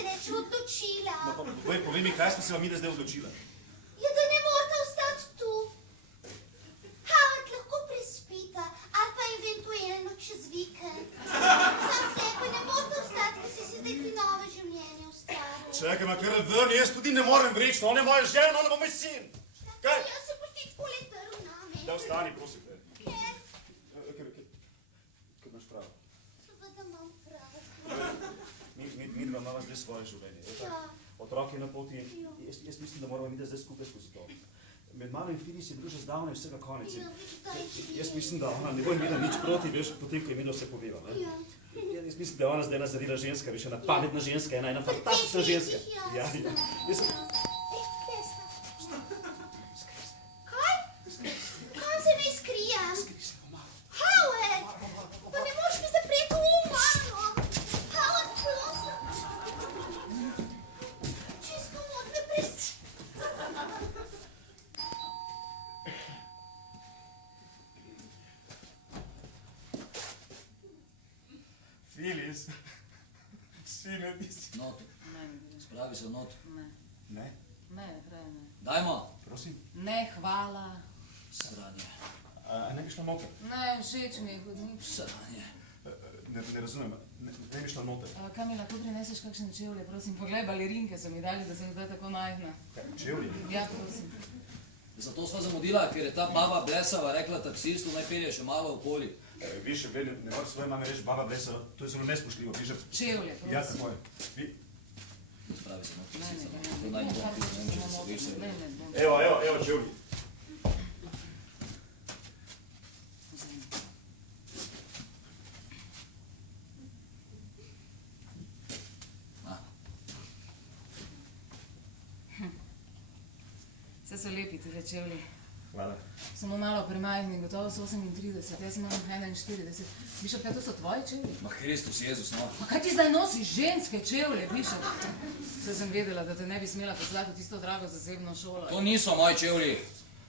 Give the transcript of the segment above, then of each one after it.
se reče odločila. No, pa povej mi, kaj smo se vam mi zdaj odločila? Ja, da ne morate ostati tu. Howard lahko prespita, ali pa eventualno čez vikend. Sam te pa ne morate ostati, ker si zdaj pri nove življenje ustvaril. Čakaj, ma kar ven, jaz tudi ne morem vreči, on je moja žena, on je moj sin. Kaj? Jaz se boš ti tako letrl name. Da ostani, prosim te. Ker? Kaj imaš prav? Seveda imam prav. Mi dva imava zdaj svoje življenje. Ja. Otrok je na poti, jaz mislim, da moramo mi zdaj skupaj skozi to. Med mano in Finis je bilo že zdavno vsega konec. Ja, viš, daj že. Jaz mislim, da ona ne bo imela nič proti, veš, potem, ko je midva vse povela. Ja. Jaz mislim, da je ona zdaj ena zarila ženska, veš, ena pametna ženska, ena fantastična ženska. Ja, ja. Jaz sem... Kaj? Kam se ne skrijam? Howard! Pa ne moreš mi zapreti mano! Howard, prosim! Čisto mod me Filis, sine, ti si... Not, spravi se not. Ne? Ne, prej ne. Dajmo. Prosim? Ne, hvala. Sranje. A ne bi šla noter? Ne, všeč mi je hodnik. Sranje. Ne razumem, ne bi šla noter. Kaj mi lahko prineseš kakšne čevlje, prosim? Poglej, balerinke so mi dali, da sem zdaj tako majhna. Kaj, čevlji? Ja, prosim. Zato sva zamudila, ker je ta baba Blesava rekla taksistu, naj pelje še malo okoli. Više, ne moraš svoje mame reči baba Blesava, to je zelo nespoštljivo, više. Čevlje, prosim. Ja, tako je. Spravi se not, Ne, sicer. ne, To ne, naj ne, bo, kar ne vem, če bomo se veš, mogli. Ne, bom. Evo čevlji. Vzemi. Vse so lepi tile čevlji. Hvala. Samo malo premajhni, gotovo so 38, jaz imam 41. Bišop, kaj to so tvoji čevlji? Ma Kristus Jezus, no. Ma kaj ti zdaj nosiš ženske čevlje, Bišop? Saj sem vedela, da te ne bi smela poslati v tisto drago zasebno šolo. To niso moji čevlji.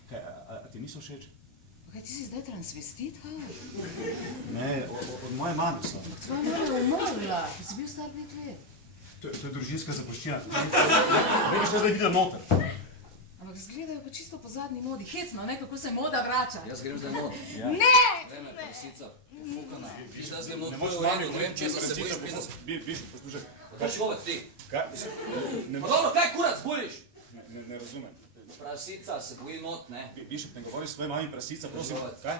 Kaj, a ti niso všeč? Pa kaj ti si zdaj transvestit, kaj? Ne, od moje mame so. Tvoja mama je umrla, ti si bil star 5 let. To je družinska zapuščina. Ne bi šla zdaj videla noter. Ampak zgledajo pa čisto po zadnji modi. Hecno, ne, kako se moda vrača. Jaz grem zdaj not. Ne! Vreme, prosica. Fukana. Viš, da grem not, Ne to moreš je v redu, ne vem, če se bojiš pisati. Biš, poslušaj. Kaj človek ti? Kaj? Pa dobro, kaj kurac buliš? Ne razumem. Prasica se boji not, ne? Bišop, ne govori svoje mami prasica, prosim. Državac. Kaj?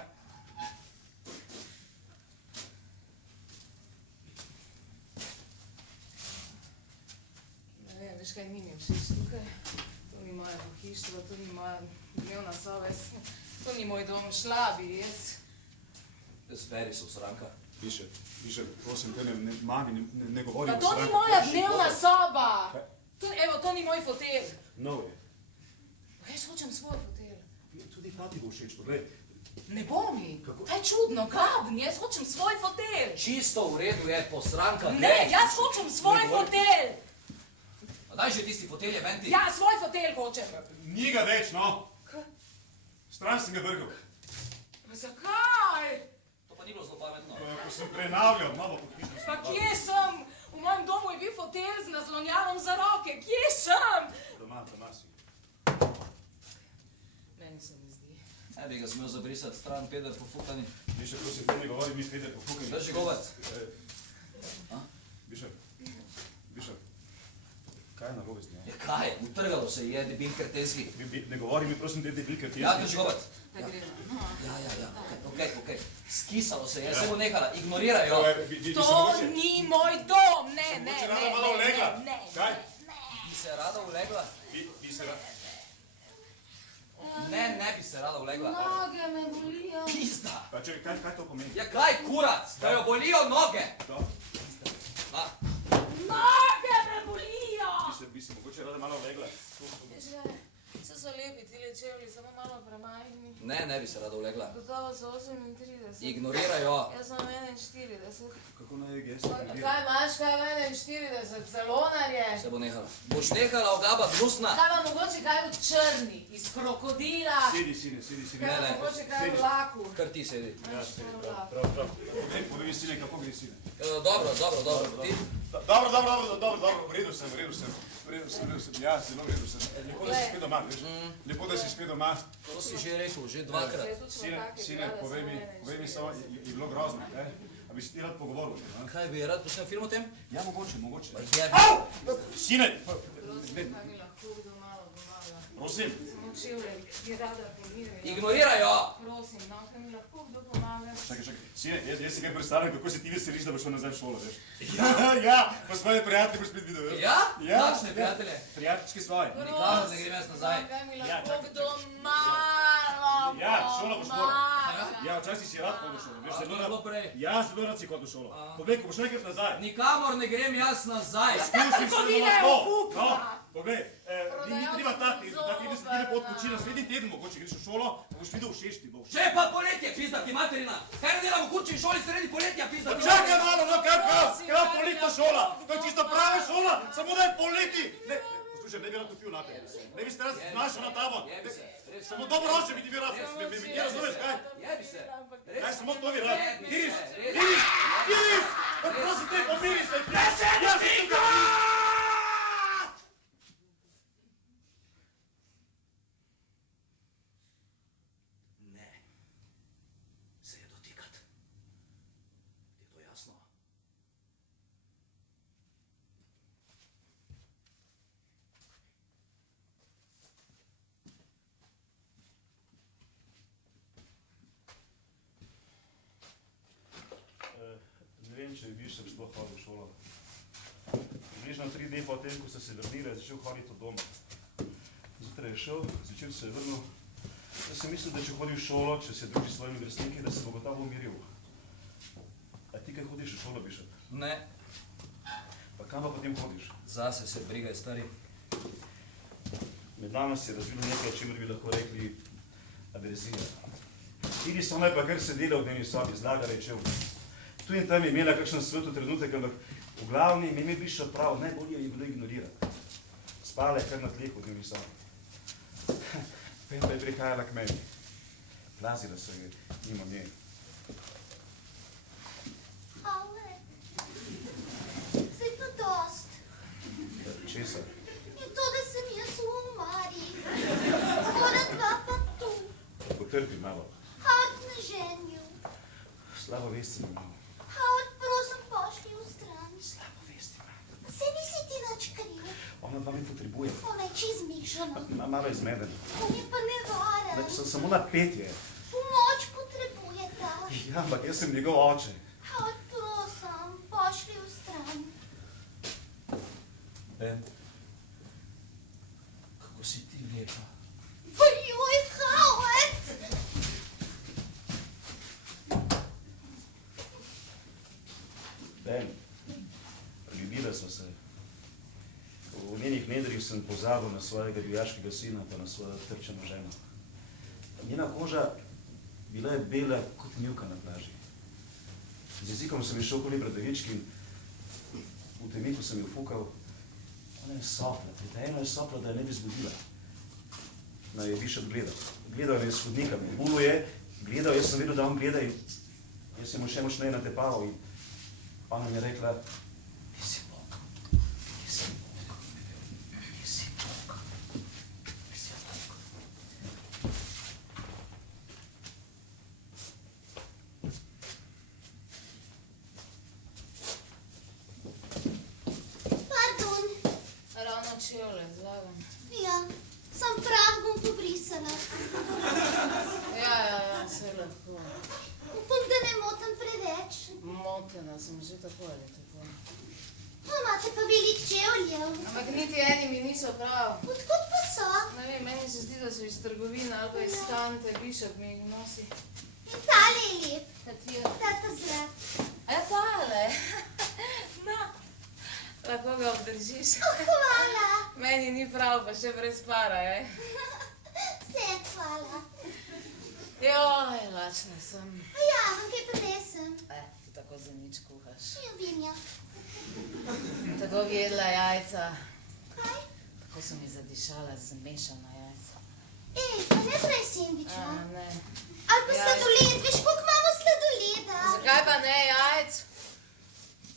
Ne vem, veš kaj, ni mi všeč tukaj. To ni moje pohištvo, to ni moja dnevna soba, to ni moj dom, šla bi, jaz. Zberi se v sranka. Bišop, prosim, te mami ne govori Pa o to ni stranki. moja dnevna soba! Kaj? Evo, to ni moj fotelj. No way. Pa jaz hočem svoj fotelj. Tudi tati bo všeč, poglej. Ne bo mi. Kako? Kaj čudno, graben, jaz hočem svoj fotelj. Čisto v redu je, po sranka. Ne, jaz hočem svoj Ne govori. fotelj. A daj že tisti fotelje, venti. Ja, svoj fotelj hočem. Ni ga več, no. Kaj? Stran sem ga vrgal. Pa zakaj? To pa ni bilo zelo pametno. Ko sem prenavljal, malo pohišno. Pa kje sem? V mojem domu je bil fotelj z naslonjavom za roke. Kje sem? Doma si. Meni se mi zdi. Ne bi ga smel zabrisati stran, Peder pofukani. Bišop, prosim, to mi govori, mi Peder pofukaj. Drži govac. Bišop, kaj je narobe z njim? Ja kaj, utrgalo se je, debil kretenski. Ne govori mi, prosim, te debilke, ti Ja, drži govac. Da gremo. No. Ja, okej. Skisalo se je, se bo nehala, ignoriraj jo. To ni moj dom, ne. mogoče rada malo ulegla? Kaj? Bi se rada ulegla? Bi se rada... Ne bi se rada ulegla. Noge me bolijo. Pizda. Pa če, kaj to pomeni? Ja kaj kurac, da jo bolijo noge. To? Ma, Noge me bolijo. Bi se mogoče rada malo ulegla? Vse so lepi tile čevlji, samo malo premajhni. ne bi se rada ulegla. Gotovo so 38. Ignoriraj jo. Jaz sem 41. Kako naj je gesto? Kaj imaš, kaj 41? Salonarje? Se bo nehala. Boš nehala ogaba gnusna. Kaj vam mogoče kaj v črni, iz krokodila? Sedi, sine. Kaj vam Ne. mogoče kaj v laku? Kar ti sedi. Ja, sedi, prav. Povej, sine, kako gre, sine? Dobro. Ti? Dobro, v redu sem. Ja, zelo v redu sem. Lepo, da si spet doma, veš. Lepo, da si spet doma. To si že rekel, že dvakrat. Sine, povej mi samo, je bilo grozno, ne? A bi si ti rad pogovoril? Kaj bi rad posnel film o tem? Ja, mogoče. Sine! Prosim, kaj mi lahko kdo malo pomaga. Prosim. Samo čevlje, bi rada pomirila. Ignoriraj jo! Prosim, no, kaj mi lahko kdo pomaga. Čakaj. Sine, jaz si kaj predstavljam, kako se ti veseliš, da boš šel nazaj v šolo, veš? Ja, pa svoje prijatelje boš spet videl, veš? Ja? Ja. Kakšne prijatelje? Prijateljčki svoje. Nikakor ne grem jaz nazaj. Kaj mi Ja, lahko čakaj. kdo malo Ja, šola boš moral. pomaga. Ja, včasih si rad hodil v šolo, veš? A, to je bilo prej. Ja, zelo rad si hodil v šolo. Povej, ko boš šel enkrat nazaj. Nikamor ne grem jaz nazaj. Spustim se trgovine lahko. opupa. No, poglej, ni treba taki, Prodajalci da ideš ti lepo zobe. odpočiti, naslednji teden mogoče greš v šolo, pa boš videl všešti boš. Še pa poletje, pizda ti materina. Kaj ne delamo v kurči šoli sredi poletja, pizda ti Čakaj malo, no, kaj poletna šola? To je čisto prava šola, samo da je poleti. Ne, poslušaj, ne bi rad topil nate. Ne bi se rad znašel na tabo. Jebi se. Res Samo dobro roče bi ti bi rad, mi razumeš, kaj? Jebi se. Kaj samo to bi rad? Iris! Res. Prosim te, pomiri se! Jaz sem tukaj! Ne. Se je dotikat. Je to jasno? Ne vem, če bi še sploh hodil v šolo. Približno 3 dni po tem, ko sem se vrnil, je začel hoditi od doma. Zjutraj je šel, zvečer se je vrnil. Jaz sem mislil, da če hodi v šolo, če se druži s svojimi vrstniki, da se bo gotovo umiril. A ti kaj hodiš v šolo, Bišop? Ne. Pa kam pa potem hodiš? Zase se brigaj, stari. Med nami se je razvilo nekaj, o čemer bi lahko rekli averzija. Idi so pa kar sedela v dnevni sobi, zlagala je čevlje. Tu in tam je imela kakšen svetu trenutek, ampak v glavni ime Bišop prav, najbolje je bilo ignorirati. Spala je kar na tleh v dnevni sobi. Potem pa je prihajala k meni. Plazila se je mimo nje. Ale, zdaj pa dost. Česa? In to, da sem jaz v omari. Skora 2 pa tu. Potrpi malo. Hart na ženju. Slabo vest sem imel. Hart, prosim, pošli v stran. Slabo vest imel. Se nisi ti nič kriv. Ona dva me potrebuje. Ona je čez mišljena. Malo je zmedena. On je pa nevaren. Samo napet je. Pomoč potrebujeta. Ja, ampak jaz sem njegov oče. Hart, prosim, pošli v stran. Ben, kako si ti lepa. Joj, Howard! Ben, ljubila sva se. V njenih nedrih sem pozabil na svojega divjaškega sina, pa na svojo trčeno ženo. Njena koža bila je bela kot mivka na plaži. Z jezikom sem ji šel okoli bradavički in v temiku sem jo fukal. Ona je sopla, pritajeno je sopla, da je ne bi zbudila. No, je Bišop gledal. Gledal je s hodnika, bulo je, gledal, jaz sem vedel, da on gleda in jaz sem mu še močneje natepaval in ona mi je rekla, ti si Bog, ti si Bog, ti si Bog, ti si Bog. Pardon. Ravno čevlje, zlagam. Ja, sam prah bom pobrisala. Ja, vse lahko. Upam, da ne motim preveč. Motena sem že tako ali tako. Imate pa velik čevljev. Ampak niti eni mi niso prav. Odkud pa so? Ne vem, meni se zdi, da so iz trgovine ali pa iz kante, Bišop mi jih nosi. In tale je lep. Katero? Tata zdrav. Tale. No, lahko ga obdržiš. Hvala. Meni ni prav, pa še brez para, Vse hvala. Joj, lačna sem. A ja, vam kaj prinesem? Ti tako za nič kuhaš. Ja, vem ja. Tako bi jedla jajca. Kaj? Tako so mi zadišala zmešana jajca. Ej, pa ne prej sendviča. Ne. Ali pa sladoled, veš, koliko imamo sladoleda? Zakaj pa ne jajc?